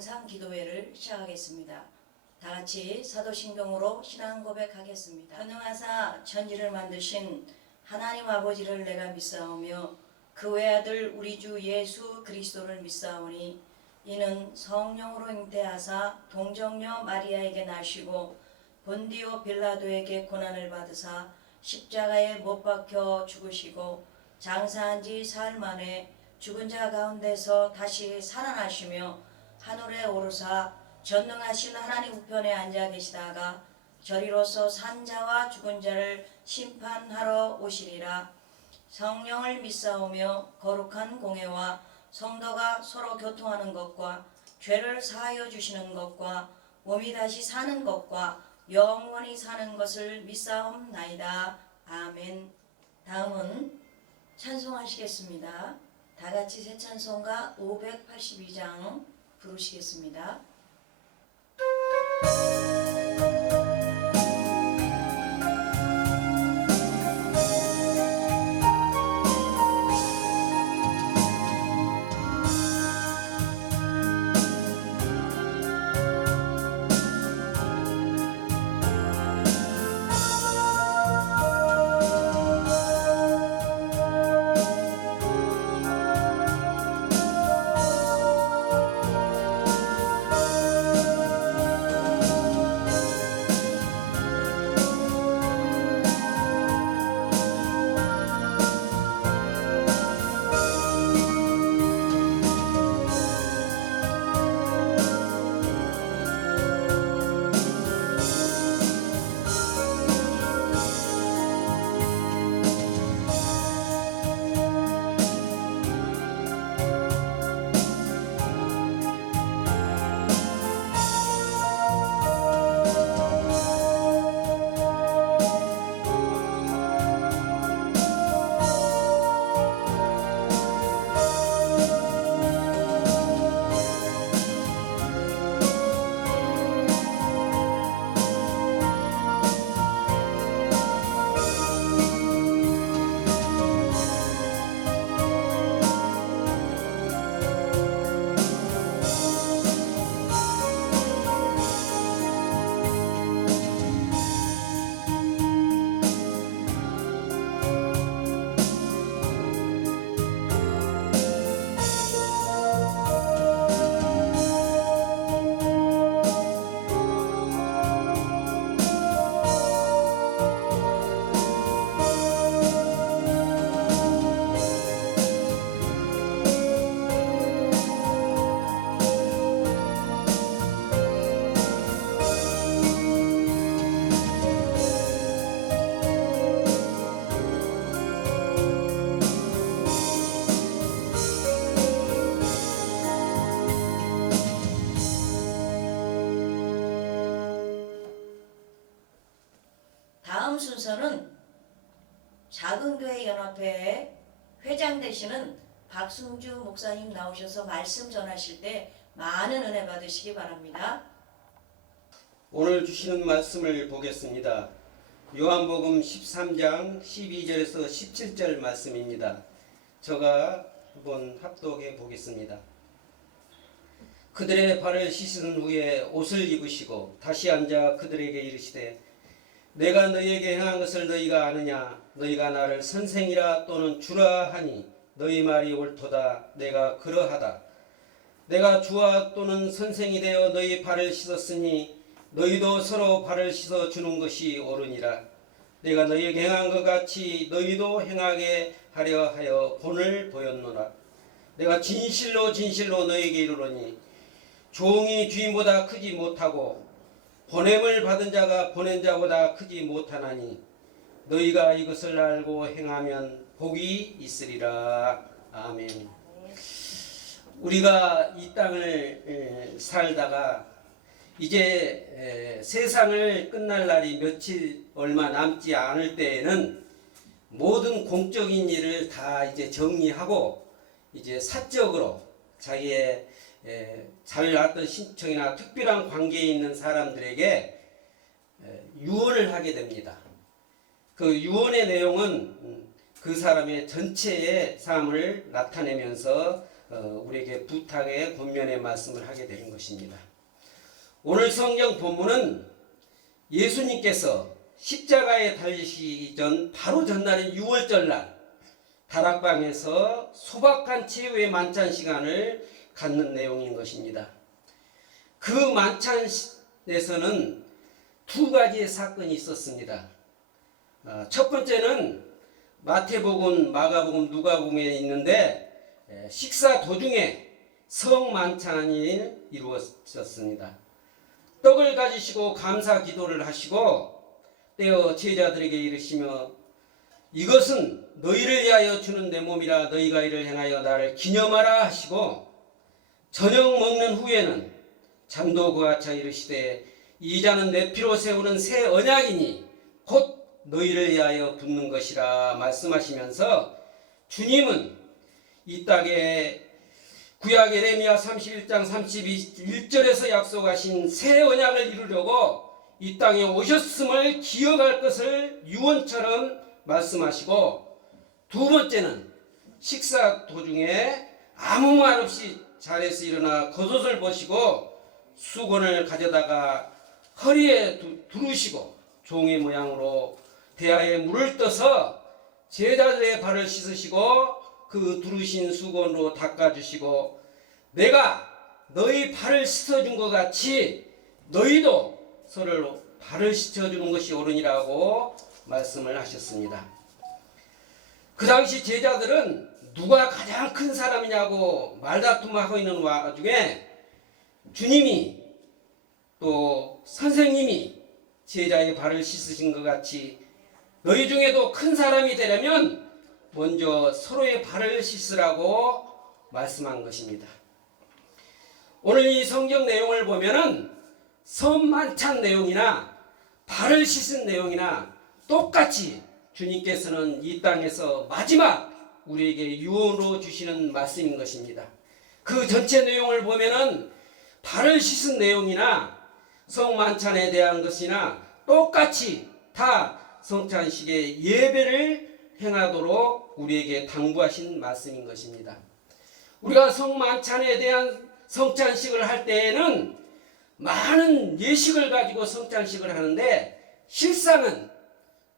영상 기도회를 시작하겠습니다. 다 같이 사도신경으로 신앙 고백하겠습니다. 전능하사 천지를 만드신 하나님 아버지를 내가 믿사오며 그 외아들 우리 주 예수 그리스도를 믿사오니 이는 성령으로 잉태하사 동정녀 마리아에게 나시고 본디오 빌라도에게 고난을 받으사 십자가에 못 박혀 죽으시고 장사한 지 사흘 만에 죽은 자 가운데서 다시 살아나시며 하늘에 오르사 전능하신 하나님 우편에 앉아 계시다가 저리로서 산 자와 죽은 자를 심판하러 오시리라. 성령을 믿사오며 거룩한 공회와 성도가 서로 교통하는 것과 죄를 사하여 주시는 것과 몸이 다시 사는 것과 영원히 사는 것을 믿사옵나이다. 아멘. 다음은 찬송하시겠습니다. 다 같이 새 찬송가 582장 부르시겠습니다. 다음 순서는 작은교회 연합회의 회장 되시는 박승주 목사님 나오셔서 말씀 전하실 때 많은 은혜 받으시기 바랍니다. 오늘 주시는 말씀을 보겠습니다. 요한복음 13장 12절에서 17절 말씀입니다. 제가 한번 합독해 보겠습니다. 그들의 발을 씻은 후에 옷을 입으시고 다시 앉아 그들에게 이르시되 내가 너희에게 행한 것을 너희가 아느냐? 너희가 나를 선생이라 또는 주라 하니 너희 말이 옳도다. 내가 그러하다. 내가 주와 또는 선생이 되어 너희 발을 씻었으니 너희도 서로 발을 씻어 주는 것이 옳으니라. 내가 너희에게 행한 것 같이 너희도 행하게 하려 하여 본을 보였노라. 내가 진실로 진실로 너희에게 이르노니 종이 주인보다 크지 못하고 보냄을 받은 자가 보낸 자보다 크지 못하나니 너희가 이것을 알고 행하면 복이 있으리라. 아멘. 우리가 이 땅을 살다가 이제 세상을 끝날 날이 며칠 얼마 남지 않을 때에는 모든 공적인 일을 다 이제 정리하고 이제 사적으로 자기의 잘 낳았던 신청이나 특별한 관계에 있는 사람들에게 유언을 하게 됩니다. 그 유언의 내용은 그 사람의 전체의 삶을 나타내면서 우리에게 부탁의 권면의 말씀을 하게 되는 것입니다. 오늘 성경 본문은 예수님께서 십자가에 달리시기 전 바로 전날인 6월절 날 다락방에서 소박한 최후의 만찬 시간을 갖는 내용인 것입니다. 그 만찬에서는 두 가지의 사건이 있었습니다. 첫 번째는 마태복음, 마가복음, 누가복음에 있는데 식사 도중에 성만찬이 이루어졌습니다. 떡을 가지시고 감사 기도를 하시고 떼어 제자들에게 이르시며 이것은 너희를 위하여 주는 내 몸이라 너희가 이를 행하여 나를 기념하라 하시고 저녁 먹는 후에는 잠도 그와 같이 이르시되 이 잔은 내 피로 세우는 새 언약이니 곧 너희를 위하여 붓는 것이라 말씀하시면서 주님은 이 땅에 구약 예레미야 31장 31절에서 약속하신 새 언약을 이루려고 이 땅에 오셨음을 기억할 것을 유언처럼 말씀하시고 두 번째는 식사 도중에 아무 말 없이 자리에서 일어나 겉옷을 벗시고 수건을 가져다가 허리에 두르시고 종이 모양으로 대야에 물을 떠서 제자들의 발을 씻으시고 그 두르신 수건으로 닦아주시고 내가 너희 발을 씻어준 것 같이 너희도 서로 발을 씻어주는 것이 옳으니라고 말씀을 하셨습니다. 그 당시 제자들은 누가 가장 큰 사람이냐고 말다툼하고 있는 와중에 주님이 또 선생님이 제자의 발을 씻으신 것 같이 너희 중에도 큰 사람이 되려면 먼저 서로의 발을 씻으라고 말씀한 것입니다. 오늘 이 성경 내용을 보면은 성만찬 내용이나 발을 씻은 내용이나 똑같이 주님께서는 이 땅에서 마지막 우리에게 유언으로 주시는 말씀인 것입니다. 그 전체 내용을 보면은 발을 씻은 내용이나 성만찬에 대한 것이나 똑같이 다 성찬식의 예배를 행하도록 우리에게 당부하신 말씀인 것입니다. 우리가 성만찬에 대한 성찬식을 할 때에는 많은 예식을 가지고 성찬식을 하는데 실상은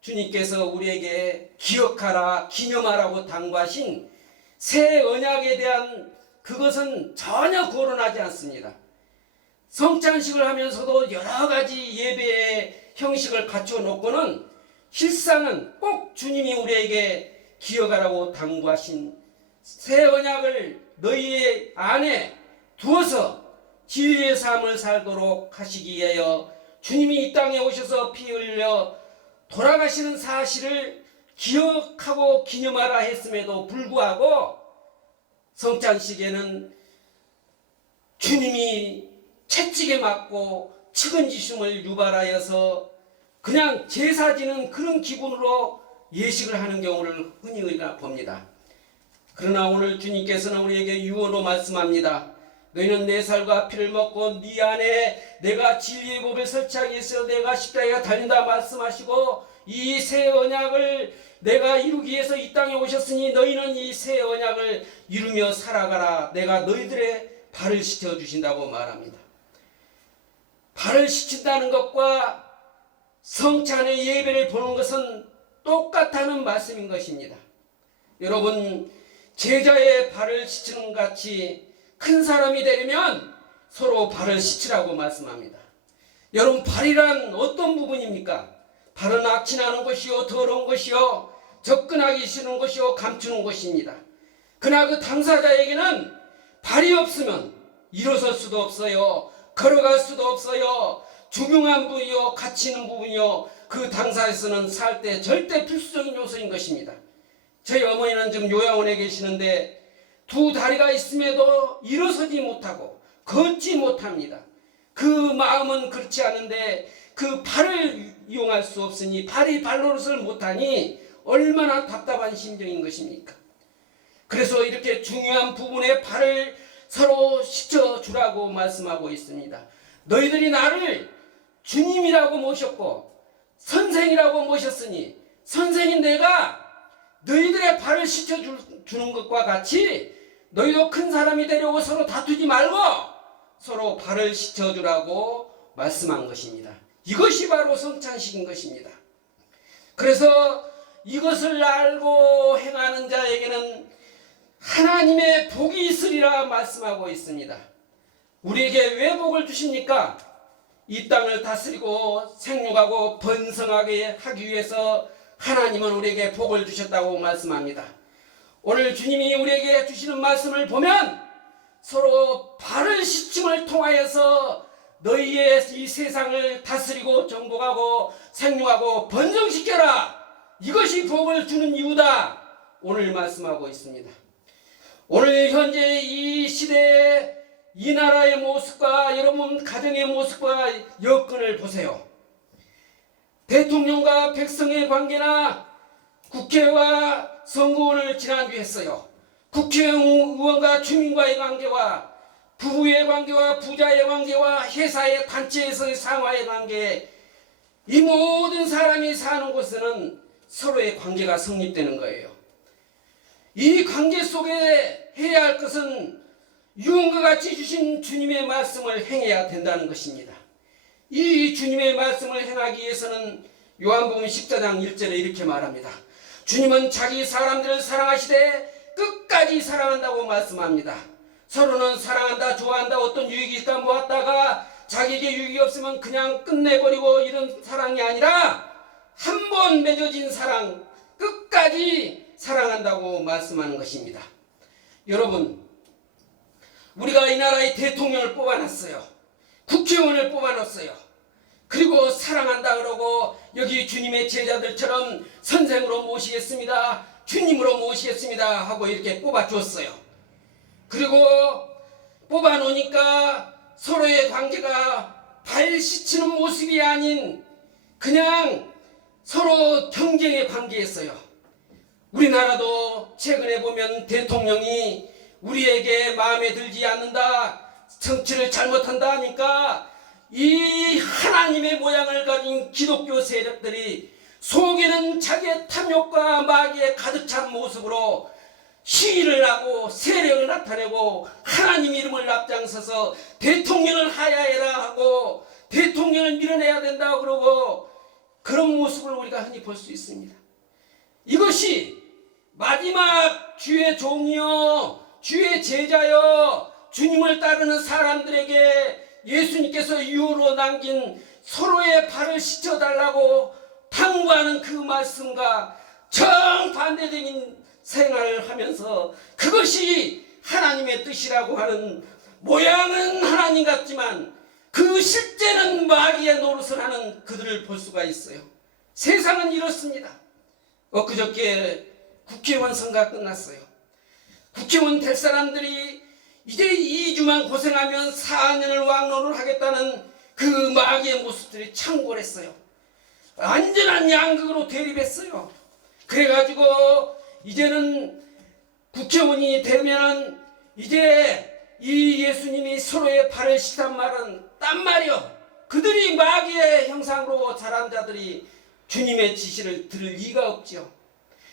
주님께서 우리에게 기억하라, 기념하라고 당부하신 새 언약에 대한 그것은 전혀 거론하지 않습니다. 성찬식을 하면서도 여러 가지 예배의 형식을 갖춰 놓고는 실상은 꼭 주님이 우리에게 기억하라고 당부하신 새 언약을 너희의 안에 두어서 진리의 삶을 살도록 하시기 위하여 주님이 이 땅에 오셔서 피 흘려 돌아가시는 사실을 기억하고 기념하라 했음에도 불구하고 성찬식에는 주님이 채찍에 맞고 측은지심을 유발하여서 그냥 제사 지는 그런 기분으로 예식을 하는 경우를 흔히 우리가 봅니다. 그러나 오늘 주님께서는 우리에게 유언으로 말씀합니다. 너희는 내 살과 피를 먹고 네 안에 내가 진리의 법을 설치하기 위해서 내가 십자가에 달린다 말씀하시고 이 새 언약을 내가 이루기 위해서 이 땅에 오셨으니 너희는 이 새 언약을 이루며 살아가라. 내가 너희들의 발을 씻어주신다고 말합니다. 발을 씻긴다는 것과 성찬의 예배를 보는 것은 똑같다는 말씀인 것입니다. 여러분, 제자의 발을 씻는 같이 큰 사람이 되려면 서로 발을 씻으라고 말씀합니다. 여러분, 발이란 어떤 부분입니까? 발은 악취나는 것이요, 더러운 것이요, 접근하기 싫은 것이요, 감추는 것입니다. 그러나 그 당사자에게는 발이 없으면 일어설 수도 없어요, 걸어갈 수도 없어요. 중요한 부위요, 가치 있는 부분이요, 그 당사에서는 살 때 절대 필수적인 요소인 것입니다. 저희 어머니는 지금 요양원에 계시는데 두 다리가 있음에도 일어서지 못하고 걷지 못합니다. 그 마음은 그렇지 않은데 그 발을 이용할 수 없으니 발이 발노릇을 못하니 얼마나 답답한 심정인 것입니까? 그래서 이렇게 중요한 부분에 발을 서로 씻어주라고 말씀하고 있습니다. 너희들이 나를 주님이라고 모셨고 선생이라고 모셨으니 선생인 내가 너희들의 발을 씻어주는 것과 같이 너희도 큰 사람이 되려고 서로 다투지 말고 서로 발을 씻어주라고 말씀한 것입니다. 이것이 바로 성찬식인 것입니다. 그래서 이것을 알고 행하는 자에게는 하나님의 복이 있으리라 말씀하고 있습니다. 우리에게 왜 복을 주십니까? 이 땅을 다스리고 생육하고 번성하게 하기 위해서 하나님은 우리에게 복을 주셨다고 말씀합니다. 오늘 주님이 우리에게 주시는 말씀을 보면 서로 발을 씻음을 통하여서 너희의 이 세상을 다스리고 정복하고 생육하고 번성시켜라. 이것이 복을 주는 이유다. 오늘 말씀하고 있습니다. 오늘 현재 이 시대에 이 나라의 모습과 여러분 가정의 모습과 여건을 보세요. 대통령과 백성의 관계나 국회와 선거원을 지난주에 했어요. 국회의원과 주민과의 관계와 부부의 관계와 부자의 관계와 회사의 단체에서의 상하의 관계, 이 모든 사람이 사는 곳에는 서로의 관계가 성립되는 거예요. 이 관계 속에 해야 할 것은 유언과 같이 주신 주님의 말씀을 행해야 된다는 것입니다. 이 주님의 말씀을 행하기 위해서는 요한복음 14장 1절에 이렇게 말합니다. 주님은 자기 사람들을 사랑하시되 끝까지 사랑한다고 말씀합니다. 서로는 사랑한다, 좋아한다, 어떤 유익이 있다 모았다가 자기에게 유익이 없으면 그냥 끝내버리고 이런 사랑이 아니라 한 번 맺어진 사랑, 끝까지 사랑한다고 말씀하는 것입니다. 여러분, 우리가 이 나라의 대통령을 뽑아놨어요. 국회의원을 뽑아놨어요. 그리고 사랑한다 그러고 여기 주님의 제자들처럼 선생으로 모시겠습니다, 주님으로 모시겠습니다 하고 이렇게 뽑아주었어요. 그리고 뽑아놓으니까 서로의 관계가 발 씻히는 모습이 아닌 그냥 서로 경쟁의 관계였어요. 우리나라도 최근에 보면 대통령이 우리에게 마음에 들지 않는다, 정치를 잘못한다 하니까 이 하나님의 모양을 가진 기독교 세력들이 속에는 자기의 탐욕과 마귀에 가득 찬 모습으로 시위를 하고 세력을 나타내고 하나님 이름을 앞장서서 대통령을 하야해라 하고 대통령을 밀어내야 된다 그러고 그런 모습을 우리가 흔히 볼 수 있습니다. 이것이 마지막 주의 종이요, 주의 제자요, 주님을 따르는 사람들에게 예수님께서 유언으로 남긴 서로의 발을 씻어달라고 당부하는 그 말씀과 정반대적인 생활을 하면서 그것이 하나님의 뜻이라고 하는 모양은 하나님 같지만 그 실제는 마귀의 노릇을 하는 그들을 볼 수가 있어요. 세상은 이렇습니다. 엊그저께 국회의원 선거가 끝났어요. 국회의원 될 사람들이 이제 2주만 고생하면 4년을 왕노를 하겠다는 그 마귀의 모습들이 창궐했어요. 완전한 양극으로 대립했어요. 그래가지고 이제는 국회의원이 되면은 이제 이 예수님이 서로의 발을 씻은 말은 딴 말이요. 그들이 마귀의 형상으로 자란 자들이 주님의 지시를 들을 리가 없지요.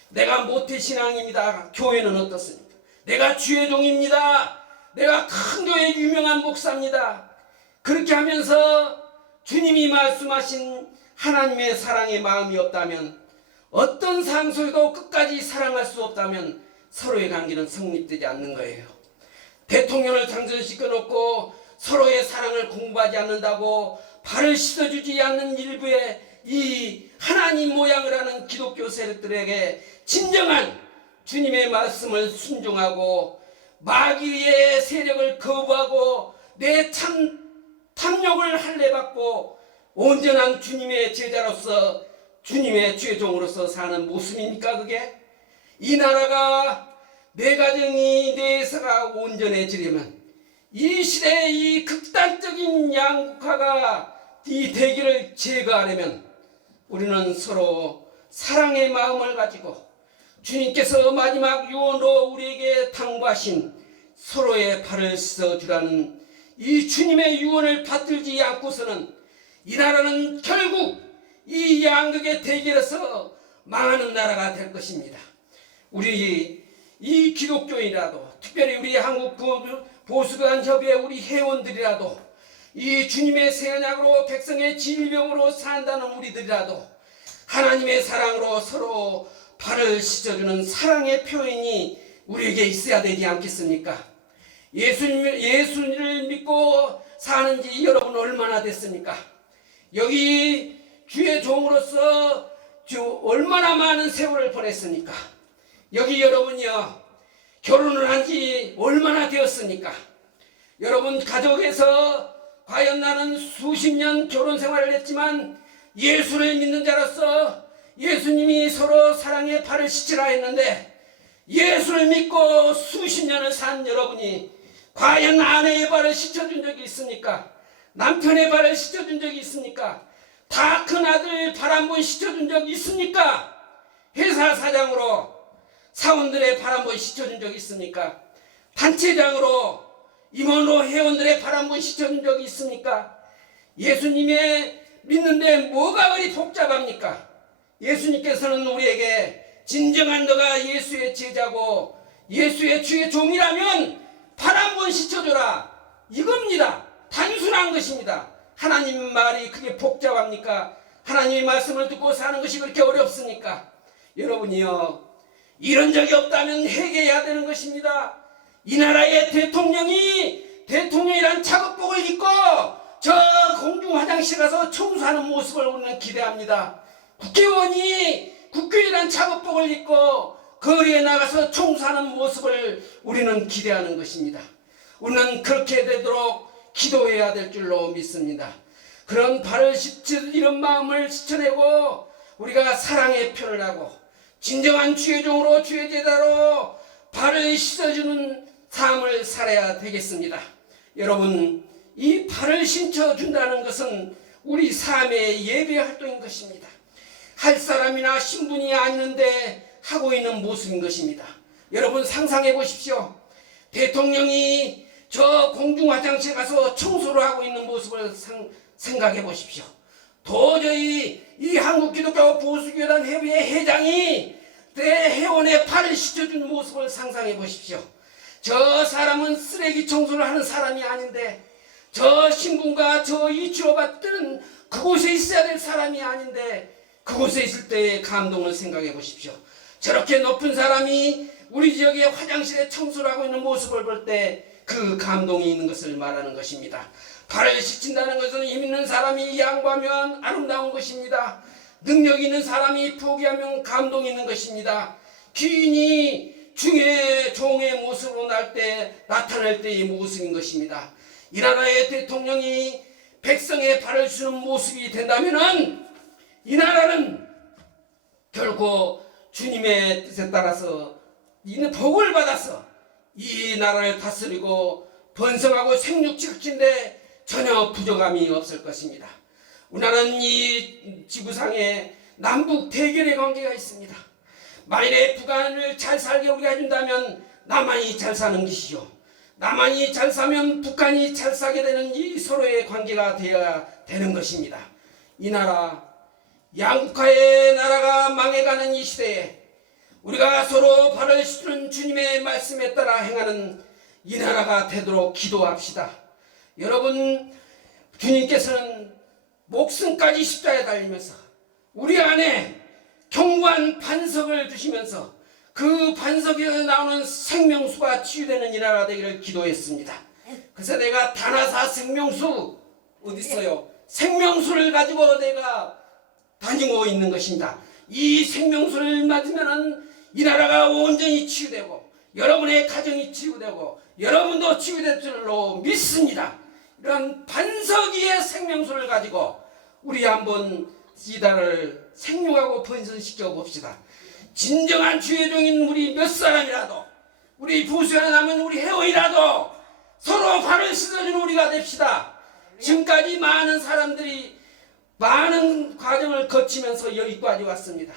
내가 모태신앙입니다. 교회는 어떻습니까? 내가 주의 종입니다. 내가 큰 교회 유명한 목사입니다. 그렇게 하면서 주님이 말씀하신 하나님의 사랑의 마음이 없다면, 어떤 상속도 끝까지 사랑할 수 없다면 서로의 관계는 성립되지 않는 거예요. 대통령을 당선시켜 놓고 서로의 사랑을 공부하지 않는다고 발을 씻어주지 않는 일부의 이 하나님 모양을 하는 기독교 세력들에게 진정한 주님의 말씀을 순종하고 마귀의 세력을 거부하고 내 탐욕을 할례받고 온전한 주님의 제자로서 주님의 죄종으로서 사는 모습입니까? 그게 이 나라가 내 가정이 내에서가 온전해지려면 이 시대의 이 극단적인 양극화가 이 대기를 제거하려면 우리는 서로 사랑의 마음을 가지고 주님께서 마지막 유언으로 우리에게 당부하신 서로의 발을 씻어주라는 이 주님의 유언을 받들지 않고서는 이 나라는 결국 이 양극의 대결에서 망하는 나라가 될 것입니다. 우리 이 기독교인이라도 특별히 우리 한국 보수관 협의회 우리 회원들이라도 이 주님의 새 언약으로 백성의 질병으로 산다는 우리들이라도 하나님의 사랑으로 서로 발을 씻어주는 사랑의 표현이 우리에게 있어야 되지 않겠습니까? 예수를 믿고 사는 지 여러분 얼마나 됐습니까? 여기 주의 종으로서 얼마나 많은 세월을 보냈습니까? 여기 여러분이요, 결혼을 한 지 얼마나 되었습니까? 여러분 가족에서 과연 나는 수십 년 결혼 생활을 했지만 예수를 믿는 자로서 예수님이 서로 사랑의 발을 씻으라 했는데 예수를 믿고 수십 년을 산 여러분이 과연 아내의 발을 씻어준 적이 있습니까? 남편의 발을 씻어준 적이 있습니까? 다 큰 아들 발 한 번 씻어준 적이 있습니까? 회사 사장으로 사원들의 발 한 번 씻어준 적이 있습니까? 단체장으로 임원으로 회원들의 발 한 번 씻어준 적이 있습니까? 예수님의 믿는데 뭐가 그리 복잡합니까? 예수님께서는 우리에게 진정한 너가 예수의 제자고 예수의 주의 종이라면 발 한 번 씻어줘라, 이겁니다. 단순한 것입니다. 하나님 말이 그게 복잡합니까? 하나님의 말씀을 듣고 사는 것이 그렇게 어렵습니까? 여러분이요, 이런 적이 없다면 회개해야 되는 것입니다. 이 나라의 대통령이란 작업복을 입고 저 공중 화장실 가서 청소하는 모습을 우리는 기대합니다. 국회의원이 국회의원 작업복을 입고 거리에 나가서 청소하는 모습을 우리는 기대하는 것입니다. 우리는 그렇게 되도록 기도해야 될 줄로 믿습니다. 그런 발을 이런 마음을 씻어내고 우리가 사랑의 표를 하고 진정한 주의 종으로 주의 제자로 발을 씻어주는 삶을 살아야 되겠습니다. 여러분, 이 발을 씻어준다는 것은 우리 삶의 예배 활동인 것입니다. 할 사람이나 신분이 아닌데 하고 있는 모습인 것입니다. 여러분 상상해 보십시오. 대통령이 저 공중 화장실 가서 청소를 하고 있는 모습을 생각해 보십시오. 도저히 이 한국기독교 보수교단 회의회 회장이 대회원의 발을 씻어준 모습을 상상해 보십시오. 저 사람은 쓰레기 청소를 하는 사람이 아닌데, 저 신분과 저 이치로 받든 그곳에 있어야 될 사람이 아닌데 그곳에 있을 때의 감동을 생각해 보십시오. 저렇게 높은 사람이 우리 지역의 화장실에 청소를 하고 있는 모습을 볼 때 그 감동이 있는 것을 말하는 것입니다. 발을 씻긴다는 것은 힘 있는 사람이 양보하면 아름다운 것입니다. 능력 있는 사람이 포기하면 감동이 있는 것입니다. 귀인이 중의 종의 모습으로 나타날 때의 모습인 것입니다. 이 나라의 대통령이 백성의 발을 씻는 모습이 된다면은 이 나라는 결코 주님의 뜻에 따라서 이는 복을 받아서 이 나라를 다스리고 번성하고 생육지극진데 전혀 부족함이 없을 것입니다. 우리나라는 이 지구상에 남북 대결의 관계가 있습니다. 만일에 북한을 잘 살게 우리가 해준다면 남한이 잘 사는 것이죠. 남한이 잘 사면 북한이 잘 사게 되는 이 서로의 관계가 되어야 되는 것입니다. 이 나라, 양국화의 나라가 망해가는 이 시대에 우리가 서로 발을 씻는 주님의 말씀에 따라 행하는 이 나라가 되도록 기도합시다. 여러분, 주님께서는 목숨까지 십자가에 달리면서 우리 안에 견고한 반석을 두시면서 그 반석에서 나오는 생명수가 치유되는 이 나라 되기를 기도했습니다. 그래서 내가 다나사 생명수 어디 있어요? 생명수를 가지고 내가 다니고 있는 것입니다. 이 생명수를 맞으면은 이 나라가 온전히 치유되고 여러분의 가정이 치유되고 여러분도 치유될 줄로 믿습니다. 이런 반석 위의 생명수를 가지고 우리 한번 이 나라를 생육하고 번성시켜 봅시다. 진정한 주의 종인 우리 몇 사람이라도, 우리 부수에 남은 우리 회원이라도 서로 발을 씻어주는 우리가 됩시다. 지금까지 많은 사람들이 많은 과정을 거치면서 여기까지 왔습니다.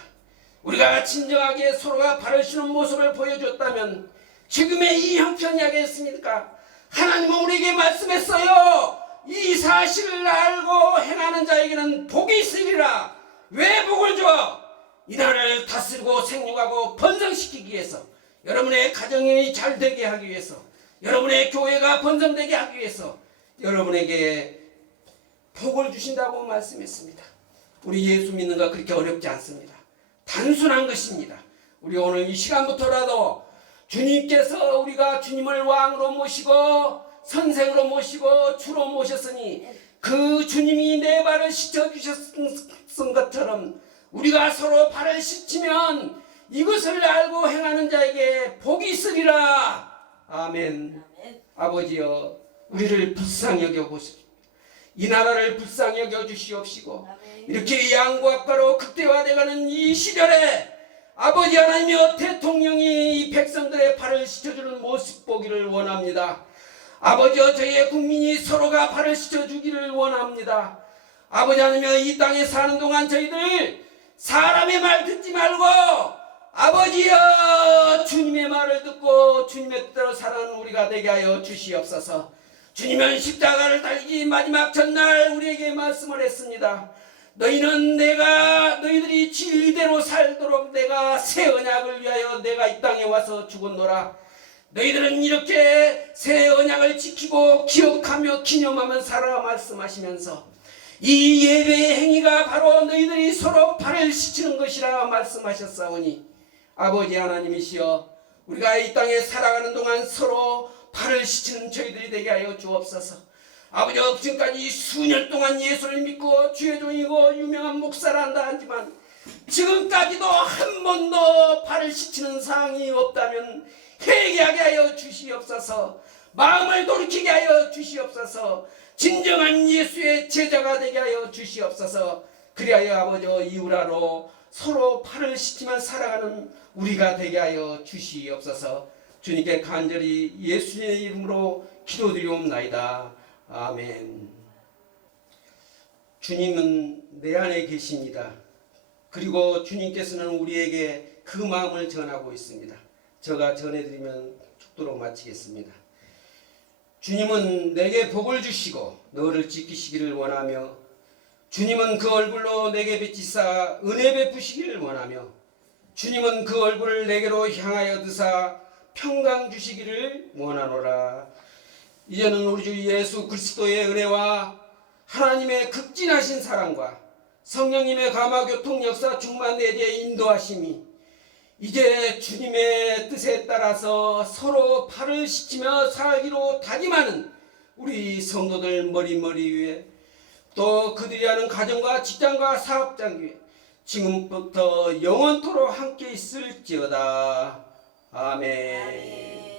우리가 진정하게 서로가 발을 씻는 모습을 보여줬다면 지금의 이 형편이겠습니까? 하나님은 우리에게 말씀했어요. 이 사실을 알고 행하는 자에게는 복이 있으리라. 왜 복을 줘? 이 나라를 다스리고 생육하고 번성시키기 위해서 여러분의 가정이 잘 되게 하기 위해서, 여러분의 교회가 번성되게 하기 위해서 여러분에게 복을 주신다고 말씀했습니다. 우리 예수 믿는 거 그렇게 어렵지 않습니다. 단순한 것입니다. 우리 오늘 이 시간부터라도 주님께서 우리가 주님을 왕으로 모시고 선생으로 모시고 주로 모셨으니 그 주님이 내 발을 씻어주셨던 것처럼 우리가 서로 발을 씻으면 이것을 알고 행하는 자에게 복이 있으리라. 아멘. 아버지여, 우리를 불쌍히 여겨보시고 이 나라를 불쌍히 여겨주시옵시고, 이렇게 양과 악가로 극대화되어가는 이 시절에 아버지 하나님이여, 대통령이 이 백성들의 발을 씻어주는 모습 보기를 원합니다. 아버지여, 저희의 국민이 서로가 발을 씻어주기를 원합니다. 아버지 하나님이여, 이 땅에 사는 동안 저희들 사람의 말 듣지 말고 아버지여, 주님의 말을 듣고 주님의 뜻대로 사는 우리가 되게 하여 주시옵소서. 주님은 십자가를 달기 마지막 전날 우리에게 말씀을 했습니다. 너희는 너희들이 진리대로 살도록 내가 새 언약을 위하여 내가 이 땅에 와서 죽었노라. 너희들은 이렇게 새 언약을 지키고 기억하며 기념하며 살아 말씀하시면서 이 예배의 행위가 바로 너희들이 서로 발을 씻는 것이라 말씀하셨사오니, 아버지 하나님이시여, 우리가 이 땅에 살아가는 동안 서로 발을 씻는 저희들이 되게 하여 주옵소서. 아버지, 지금까지 수년 동안 예수를 믿고 주의 종이고 유명한 목사라 한다 하지만 지금까지도 한 번도 발을 씻는 사항이 없다면 회개하게 하여 주시옵소서. 마음을 돌이키게 하여 주시옵소서. 진정한 예수의 제자가 되게 하여 주시옵소서. 그리하여 아버지 이웃하로 서로 발을 씻지만 살아가는 우리가 되게 하여 주시옵소서. 주님께 간절히 예수의 이름으로 기도드리옵나이다. 아멘. 주님은 내 안에 계십니다. 그리고 주님께서는 우리에게 그 마음을 전하고 있습니다. 제가 전해드리면 죽도록 마치겠습니다. 주님은 내게 복을 주시고 너를 지키시기를 원하며, 주님은 그 얼굴로 내게 비치사 은혜 베푸시기를 원하며, 주님은 그 얼굴을 내게로 향하여 드사 평강 주시기를 원하노라. 이제는 우리 주 예수 그리스도의 은혜와 하나님의 극진하신 사랑과 성령님의 감화교통 역사 충만 내재의 인도하심이 이제 주님의 뜻에 따라서 서로 발을 씻으며 살기로 다짐하는 우리 성도들 머리 위에, 또 그들이 하는 가정과 직장과 사업장 위에 지금부터 영원토록 함께 있을지어다. 아멘.